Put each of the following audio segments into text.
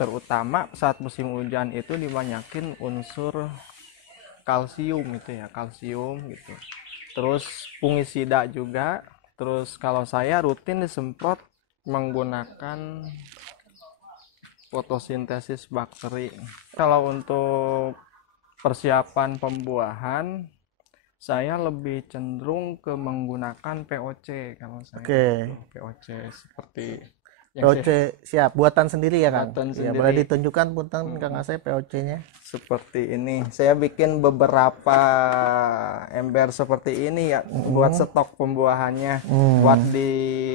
terutama saat musim hujan itu dibanyakin unsur kalsium itu ya, kalsium gitu. Terus fungisida juga. Terus kalau saya rutin disemprot menggunakan fotosintesis bakteri. Kalau untuk persiapan pembuahan, saya lebih cenderung ke menggunakan POC kalau saya Oke. itu. POC seperti yang POC saya siap buatan sendiri ya Kang? buatan Iya, boleh sendiri. ditunjukkan punten Kang Asep POC-nya. Seperti ini, saya bikin beberapa ember seperti ini ya buat stok pembuahannya, buat Hmm. di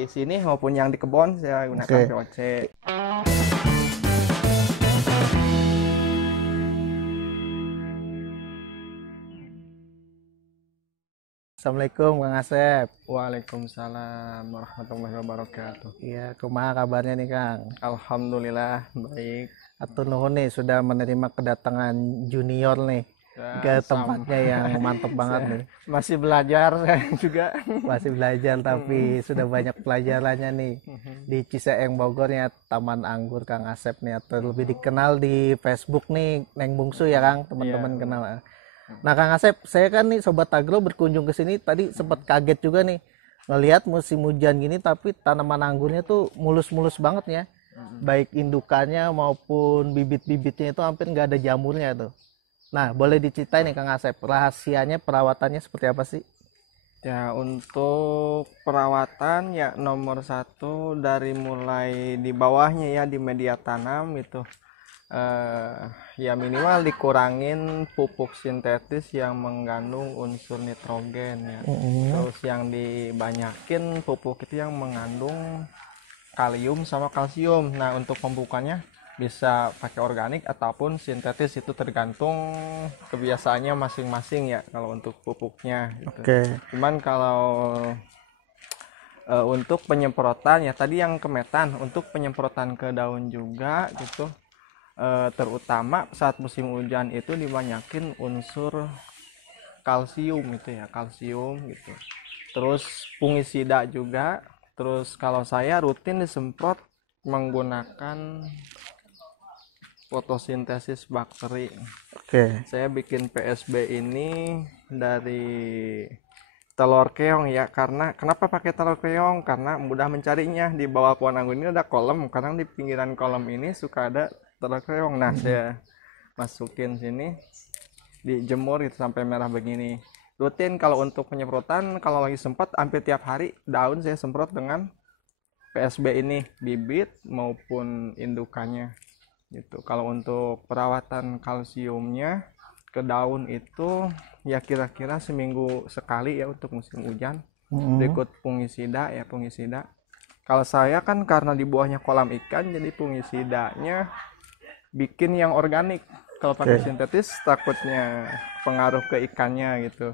sini maupun yang di kebun saya gunakan Oke. POC. Assalamualaikum Kang Asep. Waalaikumsalam warahmatullahi wabarakatuh. Iya, kumaha kabarnya nih Kang? Alhamdulillah baik. Atur nuhun nih sudah menerima kedatangan junior nih ke Ya, tempatnya yang mantep banget saya nih. masih belajar saya juga. Masih belajar tapi sudah banyak pelajarannya nih di Ciseeng Bogornya Taman Anggur Kang Asep nih, atau lebih dikenal di Facebook nih Neng Bungsu ya Kang, teman-teman Iya. kenal. Nah Kang Asep, saya kan nih Sobat Agro berkunjung ke sini tadi sempat kaget juga nih ngelihat musim hujan gini tapi tanaman anggurnya tuh mulus-mulus banget ya. Baik indukannya maupun bibit-bibitnya itu hampir nggak ada jamurnya tuh. Nah, boleh diceritain nih Kang Asep, rahasianya perawatannya seperti apa sih? Ya, untuk perawatan ya nomor satu dari mulai di bawahnya ya di media tanam itu eh, ya minimal dikurangin pupuk sintetis yang mengandung unsur nitrogen ya. Terus yang dibanyakin pupuk itu yang mengandung kalium sama kalsium. Nah, untuk pembukuannya bisa pakai organik ataupun sintetis, itu tergantung kebiasaannya masing-masing ya kalau untuk pupuknya gitu. Oke. Cuman kalau untuk penyemprotan ya tadi yang kemetan, untuk penyemprotan ke daun juga gitu. Terutama saat musim hujan itu dibanyakin unsur kalsium itu ya, kalsium gitu. Terus fungisida juga. Terus kalau saya rutin disemprot menggunakan fotosintesis bakteri. Oke. Saya bikin PSB ini dari telur keong ya, karena kenapa pakai telur keong, karena mudah mencarinya. Di bawah pohon anggur ini ada kolam, kadang di pinggiran kolam ini suka ada telur keong. Nah, saya masukin sini, dijemur itu sampai merah begini. Rutin kalau untuk penyemprotan, kalau lagi sempat hampir tiap hari daun saya semprot dengan PSB ini, bibit maupun indukannya gitu. Kalau untuk perawatan kalsiumnya ke daun itu ya kira-kira seminggu sekali ya untuk musim hujan. Berikut fungisida ya, fungisida. Kalau saya kan karena di bawahnya kolam ikan, jadi fungisidanya bikin yang organik. Kalau pakai sintetis takutnya pengaruh ke ikannya gitu.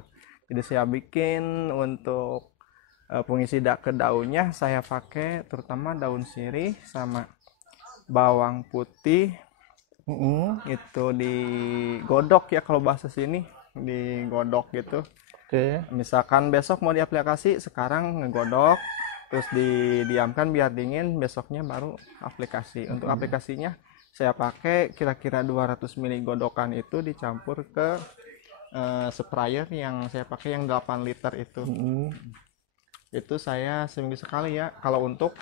Jadi saya bikin untuk fungisida ke daunnya, saya pakai terutama daun sirih sama bawang putih. Itu digodok ya, kalau bahasa sini digodok gitu. Oke. Misalkan besok mau diaplikasi, sekarang ngegodok terus didiamkan biar dingin, besoknya baru aplikasi. Untuk aplikasinya saya pakai kira-kira 200 ml godokan, itu dicampur ke sprayer yang saya pakai yang 8 liter itu. Itu saya seminggu sekali ya. Kalau untuk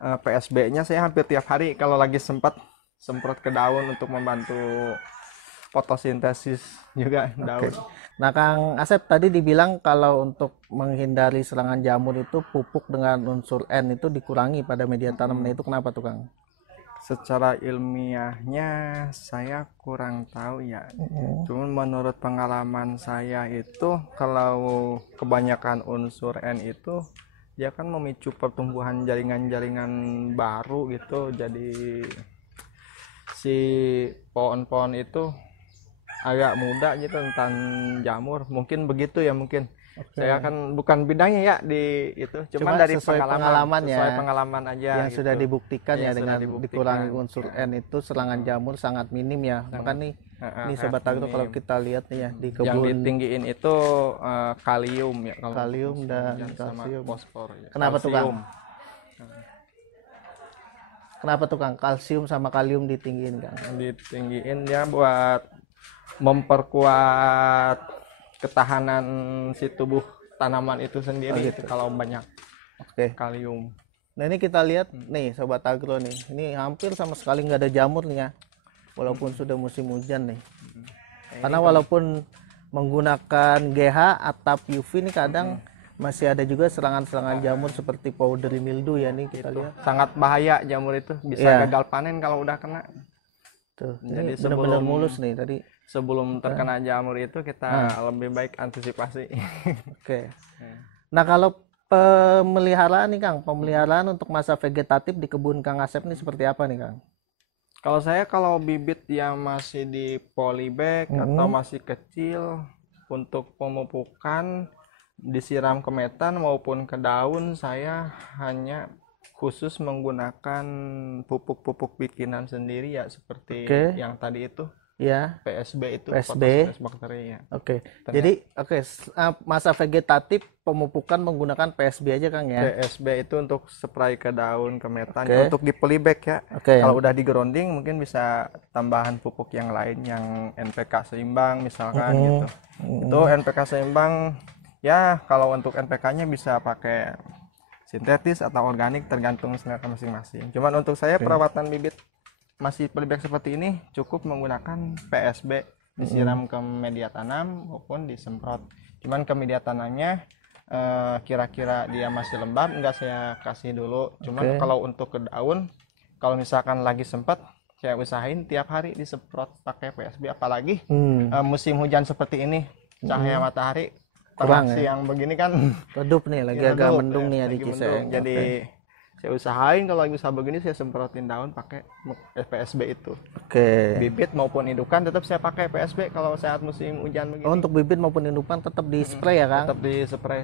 PSB-nya saya hampir tiap hari kalau lagi sempat semprot ke daun untuk membantu fotosintesis juga daun. Nah, Kang Asep tadi dibilang kalau untuk menghindari serangan jamur itu pupuk dengan unsur N itu dikurangi pada media tanam. Nah, itu kenapa tuh, Kang? Secara ilmiahnya saya kurang tahu ya. Cuman menurut pengalaman saya itu kalau kebanyakan unsur N itu dia kan memicu pertumbuhan jaringan-jaringan baru gitu. Jadi si pohon-pohon itu agak muda gitu rentan jamur, mungkin begitu ya. Mungkin saya kan bukan bidangnya ya di itu, cuman Cuma dari sesuai pengalaman, pengalaman ya, sesuai pengalaman aja yang gitu. sudah dibuktikan ya Yang sudah dengan dikurangi dibuktikan. unsur N itu serangan jamur sangat minim ya. Bahkan nih, ini Sobat Agro kalau Minim. kita lihat nih ya di Yang kebun ditinggiin itu kalium ya, kalau untuk kalium musim dan hujan sama kalsium. fosfor ya. Kenapa tuh, Kang? Kalsium. Kenapa tuh Kang? Kalsium sama kalium ditinggiin Kang? Ditinggiin ya buat memperkuat ketahanan si tubuh tanaman itu sendiri itu kalau banyak Oke. kalium. Nah ini kita lihat nih Sobat Agro nih. Ini hampir sama sekali nggak ada jamur nih ya. Walaupun sudah musim hujan nih. Karena walaupun menggunakan GH atap UV nih kadang masih ada juga serangan-serangan jamur seperti powdery mildew ya nih kita lihat. Sangat bahaya jamur itu, bisa Iya. gagal panen kalau udah kena. Tuh, Jadi ini benar-benar mulus nih tadi. Sebelum terkena jamur itu kita lebih baik antisipasi. Oke. Nah kalau pemeliharaan nih Kang, pemeliharaan untuk masa vegetatif di kebun Kang Asep nih seperti apa nih Kang? Kalau bibit yang masih di polybag atau masih kecil, untuk pemupukan disiram ke metan maupun ke daun, saya hanya khusus menggunakan pupuk-pupuk bikinan sendiri ya, seperti yang tadi itu Ya. PSB itu, PSB. Photosynthesis bakteri ya. Oke. Jadi masa vegetatif pemupukan menggunakan PSB aja Kang ya. PSB itu untuk spray ke daun, ke metan, ya, untuk di polybag ya. Oke. Kalau udah di grounding mungkin bisa tambahan pupuk yang lain yang NPK seimbang misalkan gitu. Itu NPK seimbang ya, kalau untuk NPK-nya bisa pakai sintetis atau organik tergantung selera masing-masing. Cuman untuk saya perawatan bibit masih polybag seperti ini cukup menggunakan PSB, disiram ke media tanam maupun disemprot. Cuman ke media tanamnya kira-kira dia masih lembab enggak saya kasih dulu. Cuman kalau untuk ke daun, kalau misalkan lagi sempat saya usahain tiap hari disemprot pakai PSB, apalagi musim hujan seperti ini, cahaya matahari Kurang siang begini kan redup nih lagi ya, agak redup, mendung nih ya lagi di Ciseng. mendung. Jadi saya usahain kalau lagi usaha begini saya semprotin daun pakai PSB itu. Oke. Bibit maupun indukan tetap saya pakai PSB kalau saat musim hujan begini. Oh, untuk bibit maupun indukan tetap di spray ya Kang? Tetap di spray.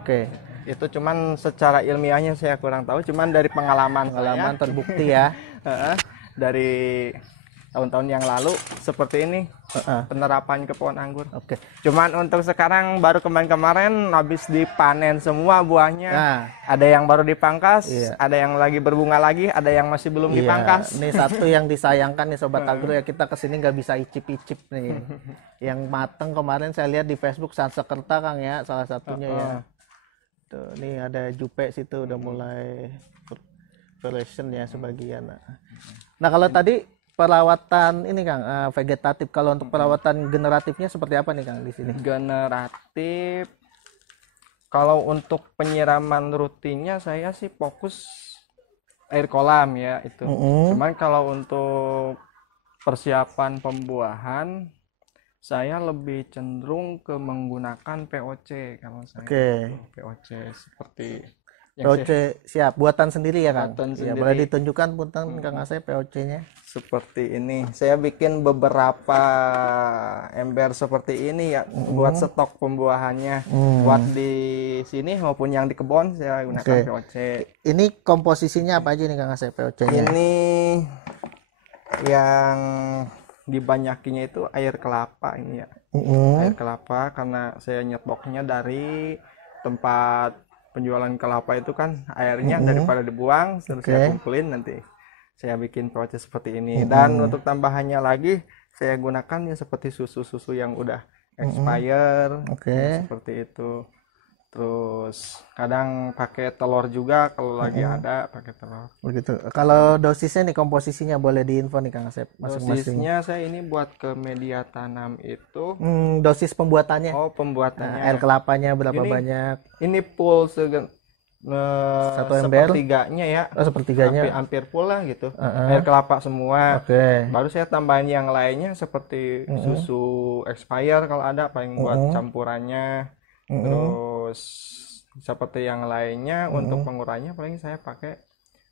Oke. Itu cuman secara ilmiahnya saya kurang tahu, cuman dari pengalaman saya, terbukti ya. dari tahun-tahun yang lalu seperti ini penerapan ke pohon anggur. Oke. Cuman untuk sekarang baru kemarin habis dipanen semua buahnya. Nah, Ada yang baru dipangkas, Iya. ada yang lagi berbunga lagi, ada yang masih belum dipangkas. Ini satu yang disayangkan nih Sobat Agro ya, kita kesini nggak bisa icip-icip nih. Yang mateng kemarin saya lihat di Facebook Sansekerta Kang ya, salah satunya ya. Tuh, nih ada jupe situ udah mulai version ya sebagian. Nah kalau tadi perawatan ini Kang vegetatif, kalau untuk perawatan generatifnya seperti apa nih Kang di sini? Generatif, kalau untuk penyiraman rutinnya saya sih fokus air kolam ya itu. Cuman kalau untuk persiapan pembuahan saya lebih cenderung ke menggunakan POC kalau saya. Oke. POC seperti POC siap, buatan sendiri ya Kang? Buatan Ya, sendiri. boleh ditunjukkan punten Kang Asep POC-nya? seperti ini. Saya bikin beberapa ember seperti ini ya buat stok pembuahannya. Buat di sini maupun yang di kebun saya gunakan POC. Ini komposisinya apa aja nih Kang Asep POC-nya? Ini yang dibanyakinya itu air kelapa ini ya. Air kelapa karena saya nyetoknya dari tempat penjualan kelapa itu kan airnya daripada dibuang terus saya kumpulin, nanti saya bikin proses seperti ini. Dan untuk tambahannya lagi saya gunakan ya seperti susu-susu yang udah expire seperti itu. Terus kadang pakai telur juga kalau lagi ada pakai telur. Begitu. Kalau dosisnya nih, komposisinya boleh diinfo nih Kang Asep masing-masing. Dosisnya saya ini buat ke media tanam itu. Dosis pembuatannya. Oh, pembuatannya. Air kelapanya berapa banyak? Ini full Satu ember? sepertiganya ya. Oh, sepertiganya. Hampir full lah gitu. Air kelapa semua. Oke. Baru saya tambahin yang lainnya seperti susu expire kalau ada, paling buat campurannya. Terus seperti yang lainnya untuk pengurannya paling saya pakai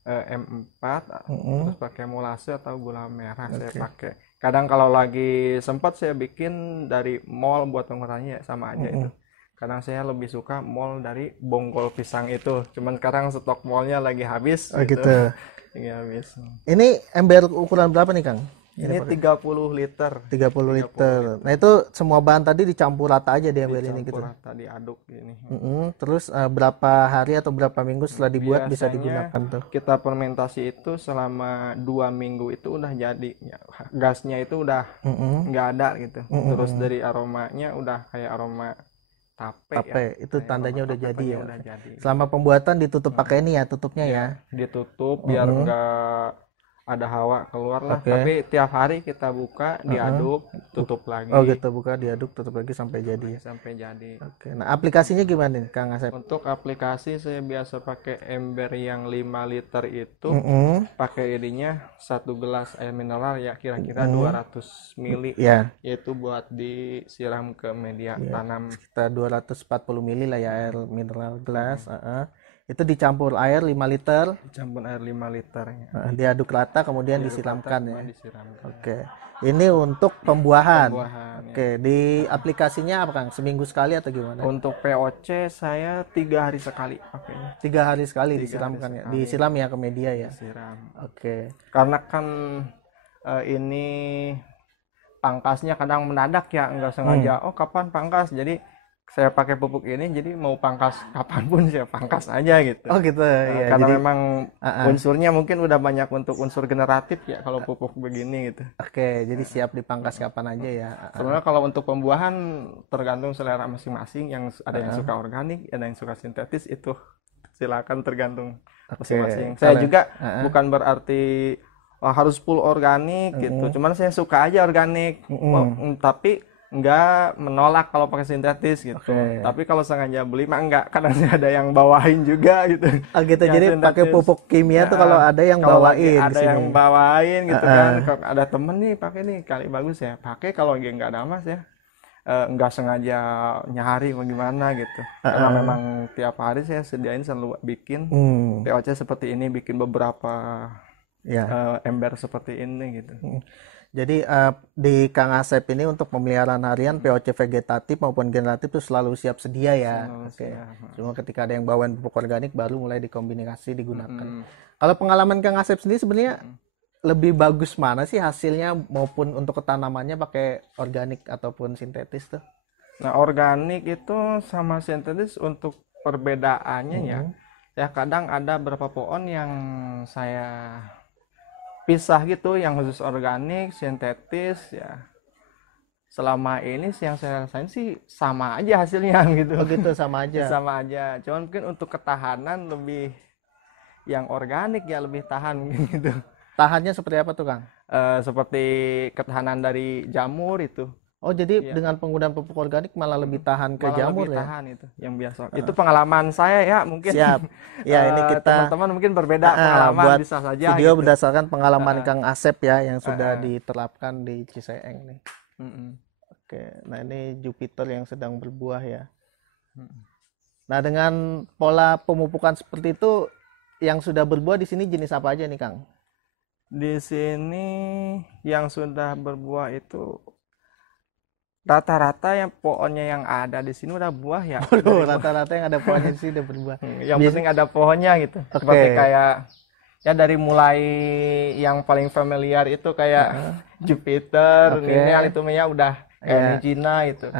M4 terus pakai molase atau gula merah saya pakai. Kadang kalau lagi sempat saya bikin dari mol buat pengurannya sama aja itu. Kadang saya lebih suka mol dari bonggol pisang itu. Cuman sekarang stok molnya lagi habis Oh, gitu. Lagi habis. Ini ember ukuran berapa nih Kang? Ini 30 liter. 30 liter. Nah itu semua bahan tadi dicampur rata aja di ember ini gitu. Dicampur rata, diaduk gini. Terus berapa hari atau berapa minggu setelah dibuat bisa Biasanya digunakan tuh? kita fermentasi itu selama 2 minggu itu udah jadi. Ya, gasnya itu udah nggak ada gitu. Terus dari aromanya udah kayak aroma tape, Itu Kayak tandanya aroma udah jadi tapenya ya. udah jadi. Selama pembuatan ditutup pakai ini ya, tutupnya ya. Ditutup biar nggak ada hawa keluar lah. Oke. Tapi tiap hari kita buka, diaduk, tutup lagi Oh gitu, buka diaduk tutup lagi sampai jadi ya. sampai jadi. Oke. Nah aplikasinya gimana nih Kang Asep? Untuk aplikasi saya biasa pakai ember yang 5 liter itu, pakai ininya 1 gelas air mineral ya kira-kira 200 mili, Ya, yaitu buat disiram ke media tanam. kita 240 mili lah ya air mineral gelas. Itu dicampur air 5 liter, Campur air 5 liternya. diaduk rata kemudian disiramkan ya. Disiramkan. Oke. Ini untuk pembuahan. Buahan, ya. Oke, di aplikasinya apa Kang? Seminggu sekali atau gimana? Untuk POC saya 3 hari sekali pakainya. 3 hari sekali disiramkan ya. Disiram ya ke media ya. Siram. Oke. Karena kan ini pangkasnya kadang mendadak ya, nggak sengaja. Oh kapan pangkas? Jadi saya pakai pupuk ini, jadi mau pangkas kapanpun saya pangkas aja gitu. Oh gitu ya. Karena Jadi memang unsurnya mungkin udah banyak untuk unsur generatif ya kalau pupuk begini gitu. oke, jadi siap dipangkas kapan aja ya. Sebenarnya kalau untuk pembuahan tergantung selera masing-masing. Yang ada yang suka organik, ada yang suka sintetis, itu silakan tergantung masing-masing. Saya juga bukan berarti harus full organik gitu. Cuman saya suka aja organik. Tapi nggak menolak kalau pakai sintetis gitu. Tapi kalau sengaja beli mah enggak. Kadang ada yang bawain juga gitu. Oh gitu, Yang jadi pakai sintetis. pupuk kimia tuh kalau ada yang Kalau lagi bawain di ada sini. yang bawain gitu kan. Kalau ada temen nih pakai nih, kali bagus ya pakai. Kalau lagi nggak ada mas ya nggak sengaja nyari bagaimana gitu. Karena memang tiap hari saya sediain selalu bikin POC seperti ini, bikin beberapa Ya. ember seperti ini gitu. Jadi di Kang Asep ini untuk pemeliharaan harian POC vegetatif maupun generatif itu selalu siap sedia ya. Oke. Cuma ketika ada yang bawain pupuk organik baru mulai dikombinasi digunakan. Kalau pengalaman Kang Asep sendiri sebenarnya lebih bagus mana sih hasilnya maupun untuk ketanamannya pakai organik ataupun sintetis tuh? Nah, organik itu sama sintetis untuk perbedaannya ya kadang ada beberapa pohon yang saya pisah gitu, yang khusus organik, sintetis ya. Selama ini sih yang saya rasain sih sama aja hasilnya gitu. Oh gitu, sama aja. Sama aja. Cuman mungkin untuk ketahanan lebih yang organik ya lebih tahan mungkin gitu. Tahannya seperti apa tuh Kang? Seperti ketahanan dari jamur itu. Oh jadi dengan penggunaan pupuk organik malah lebih tahan ke Malah jamur lebih ya? tahan itu yang biasa. Itu pengalaman saya ya mungkin. Siap. Ya ini kita teman-teman mungkin berbeda pengalaman, buat bisa saja video gitu. berdasarkan pengalaman Kang Asep ya yang sudah diterapkan di Ciseeng nih. Oke, nah ini Jupiter yang sedang berbuah ya. Nah dengan pola pemupukan seperti itu yang sudah berbuah di sini jenis apa aja nih Kang? Di sini yang sudah berbuah itu rata-rata yang pohonnya yang ada di sini udah buah ya. Rata-rata yang ada pohonnya di sini udah berbuah. Yang penting ada pohonnya gitu. Seperti kayak ya dari mulai yang paling familiar itu kayak Jupiter, ini itu ya udah kayak Cina itu.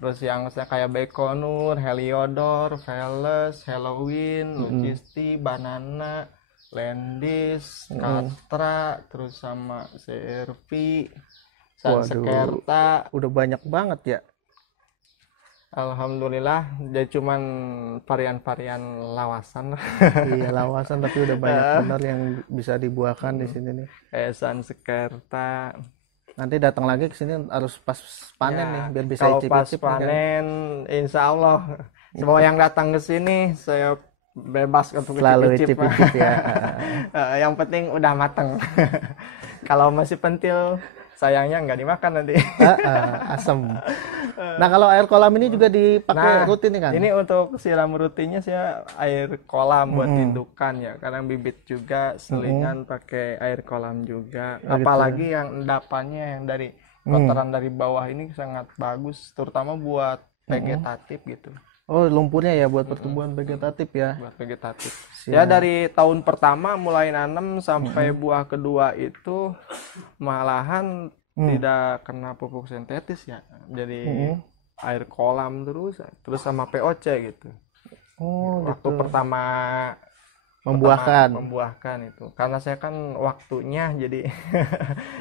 Terus yang kayak Baikonur, Heliodor, Veles, Halloween, Lucisti, Banana, Landis, Katra, terus sama Servi, Sanskerta. Udah banyak banget ya. Alhamdulillah, jadi cuman varian-varian lawasan. Iya lawasan tapi udah banyak benar yang bisa dibuahkan di sini nih. Kayak Sanskerta. Nanti datang lagi ke sini harus pas panen nih biar bisa Kalau pas icip-icip panen, insya Allah semua yang datang ke sini saya bebas untuk selalu icip-icip. icip-icip ya. Yang penting udah matang. Kalau masih pentil, sayangnya nggak dimakan nanti. Asam. Nah kalau air kolam ini juga dipakai rutin nih kan? Ini untuk siram rutinnya saya air kolam buat indukan ya. Kadang bibit juga, selingan pakai air kolam juga. Apalagi yang endapannya yang dari kotoran dari bawah ini sangat bagus, terutama buat vegetatif gitu. Oh, lumpurnya ya buat pertumbuhan vegetatif ya. buat vegetatif. Siap. Ya dari tahun pertama mulai nanam sampai buah kedua itu malahan tidak kena pupuk sintetis ya. Jadi air kolam terus sama POC gitu. Oh, Waktu gitu. pertama Membuahkan. membuahkan itu. Karena saya kan waktunya jadi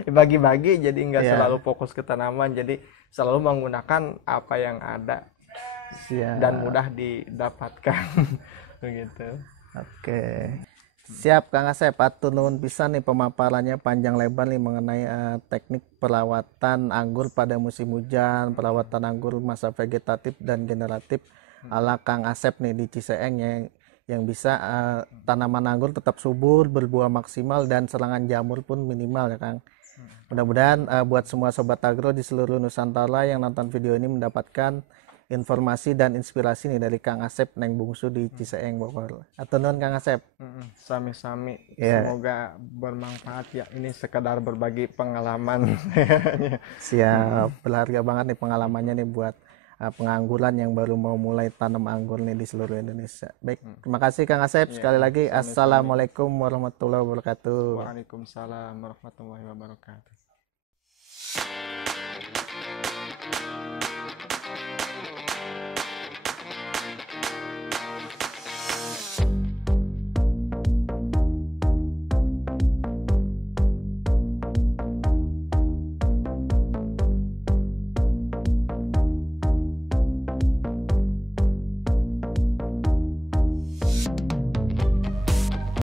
bagi-bagi jadi nggak Iya. selalu fokus ke tanaman, jadi selalu menggunakan apa yang ada Siap. dan mudah didapatkan begitu. Oke. Siap Kang Asep, atur nuhun pisan nih pemaparannya panjang lebar nih mengenai teknik perawatan anggur pada musim hujan, perawatan anggur masa vegetatif dan generatif ala Kang Asep nih di Ciseeng yang bisa tanaman anggur tetap subur, berbuah maksimal dan serangan jamur pun minimal ya Kang. Mudah-mudahan buat semua sobat agro di seluruh Nusantara yang nonton video ini mendapatkan informasi dan inspirasi nih dari Kang Asep Neng Bungsu di Ciseeng Bogor. Atur nuhun Kang Asep. Sami-sami. Iya. Semoga bermanfaat ya. Ini sekedar berbagi pengalaman. Siap, berharga banget nih pengalamannya nih buat pengangguran yang baru mau mulai tanam anggur nih di seluruh Indonesia. Baik, terima kasih Kang Asep. Sekali lagi, sami-sami. Assalamualaikum warahmatullahi wabarakatuh. Waalaikumsalam warahmatullahi wabarakatuh.